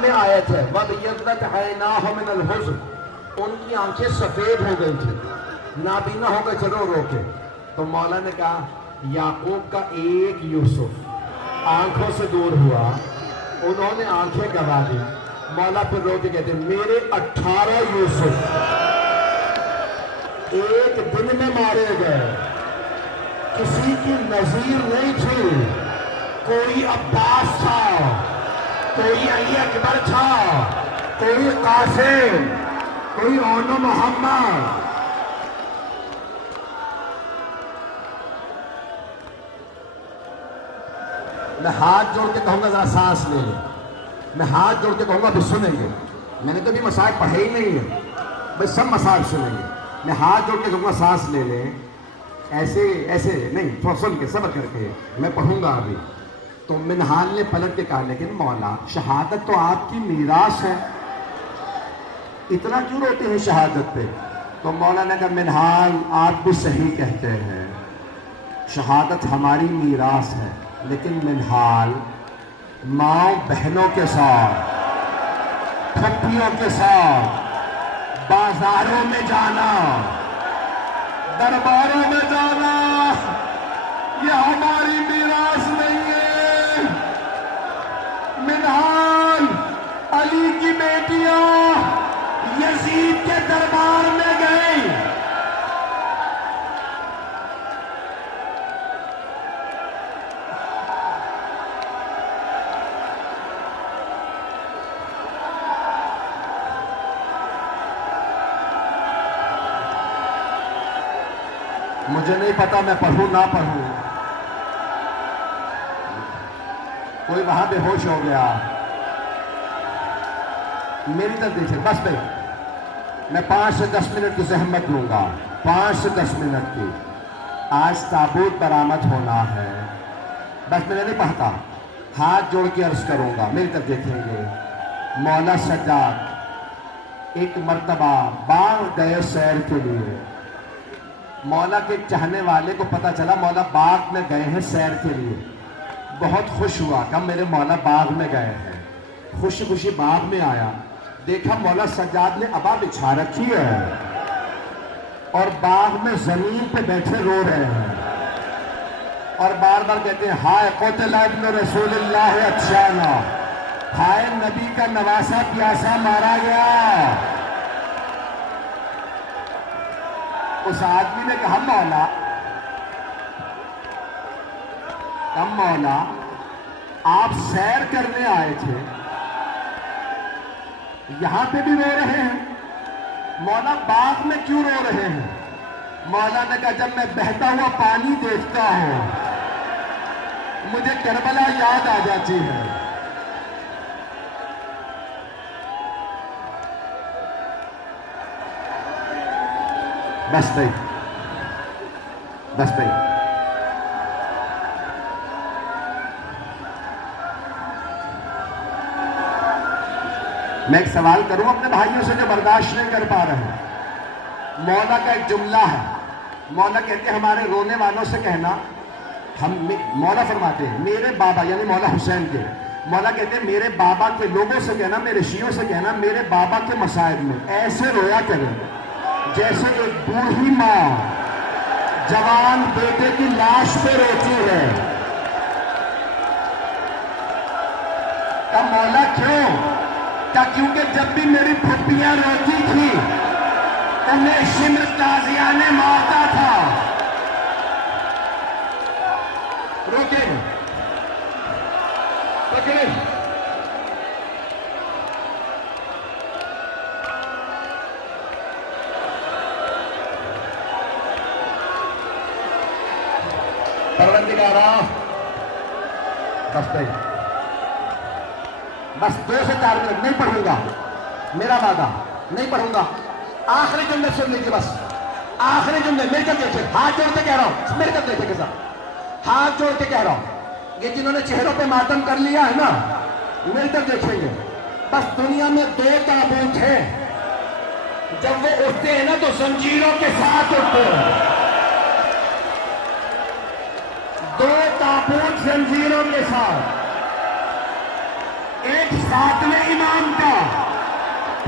میں آیت ہے وَبِيَضَّتْ عَيْنَاهُ مِنَ الْحُزْنِ، ان کی آنکھیں سفید ہو گئی تھی، نابینا ہو گئے چلو رو کے. تو مولا نے کہا یعقوب کا ایک یوسف آنکھوں سے دور ہوا، انہوں نے آنکھیں گوا دی. مولا پھر رو کے کہتے میرے 18 یوسف ایک دن میں مارے گئے، کسی کی نظیر نہیں تھی. کوئی عباس تھا، کوئی علی اکبر تھا، کوئی قاسم، کوئی اونو محمد. میں ہاتھ جوڑ کے کہوں گا ذرا سانس لے لیں. میں ہاتھ جوڑ کے کہوں گا بھی سنیں گے. میں نے تو بھی مسائل پڑھے ہی نہیں ہیں بھائی، سب مسائل سنیں گے. میں ہاتھ جوڑ کے کہوں گا سانس لے لیں. ایسے ایسے نہیں، تھوڑا سن کے صبر کر کے میں پڑھوں گا ابھی. تو منہال نے پلٹ کے کہا لیکن مولا شہادت تو آپ کی میراث ہے، اتنا کیوں روتے ہیں شہادت پہ؟ تو مولا نے کہا منہال آپ بھی صحیح کہتے ہیں، شہادت ہماری میراث ہے، لیکن منہال ماں بہنوں کے ساتھ، پھپھیوں کے ساتھ بازاروں میں جانا، درباروں میں جانا، یہ ہماری میراث نہیں ہے. منہال علی کی بیٹیاں یزید کے دربار میں گئی. مجھے نہیں پتا میں پڑھوں نہ پڑھوں. کوئی وہاں بے ہوش ہو گیا. میری طرف دیکھیں بس بھائی، میں 5 سے 10 منٹ کی زحمت لوں گا، 5 سے 10 منٹ کی. آج تابوت برآمد ہونا ہے. بس میں نہیں پڑھتا، ہاتھ جوڑ کے عرض کروں گا. میری طرف دیکھیں گے. مولا سجاد ایک مرتبہ باغ گئے سیر کے لیے. مولا کے چاہنے والے کو پتا چلا مولا باغ میں گئے ہیں سیر کے لیے. بہت خوش ہوا کہ میرے مولا باغ میں گئے ہیں. خوشی خوشی باغ میں آیا، دیکھا مولا سجاد نے عبا بچھا رکھی ہے اور باغ میں زمین پہ بیٹھے رو رہے ہیں اور بار بار کہتے ہیں ہائے قتل ابن رسول اللہ اطشانا، ہائے نبی کا نواسا پیاسا مارا گیا. اس آدمی نے کہا مولا آپ سیر کرنے آئے تھے، یہاں پہ بھی رو رہے ہیں، مولا باغ میں کیوں رو رہے ہیں؟ مولا نے کہا جب میں بہتا ہوا پانی دیکھتا ہوں مجھے کربلا یاد آ جاتی ہے. بس نہیں، بس نہیں. میں ایک سوال کروں اپنے بھائیوں سے جو برداشت نہیں کر پا رہے ہیں. مولا کا ایک جملہ ہے، مولا کہتے ہیں ہمارے رونے والوں سے کہنا، مولا فرماتے ہیں میرے بابا یعنی مولا حسین کے، مولا کہتے ہیں میرے بابا کے لوگوں سے کہنا، میرے شیعوں سے کہنا میرے بابا کے مصائب میں ایسے رویا کریں جیسے ایک بوڑھی ماں جوان بیٹے کی لاش پہ روتی ہے. تب مولا کیوں؟ کیونکہ جب بھی میری پھپھیاں روتی تھی انہیں شمر تازیانے مارتا تھا. روکے روکے. پروردگارا بس نہیں، بس 2 سے 4 منٹ نہیں پڑھوں گا، میرا وعدہ نہیں پڑھوں گا. آخری جملے سن لیجیے، بس آخری جملے میرے طرف دیکھیں، ہاتھ جوڑ کے کہہ رہا ہوں، میرے طرف دیکھیں کے ساتھ ہاتھ جوڑ کے کہہ رہا ہوں. یہ جنہوں نے چہروں پہ ماتم کر لیا ہے نا میری طرف دیکھیں گے. بس دنیا میں 2 تابوت ہیں، جب وہ اٹھتے ہیں نا تو زنجیروں کے ساتھ اٹھتے ہیں. 2 تابوت زنجیروں کے ساتھ. ایک 7ویں امام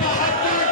72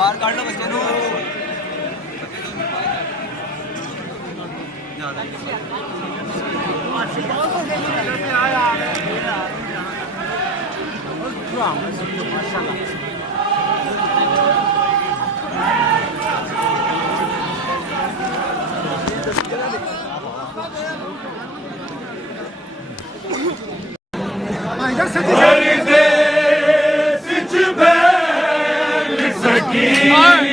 ਬਾਹਰ ਕੱਢ ਲਓ ਬੱਚੇ ਨੂੰ Holiday, sit you back, it's a key.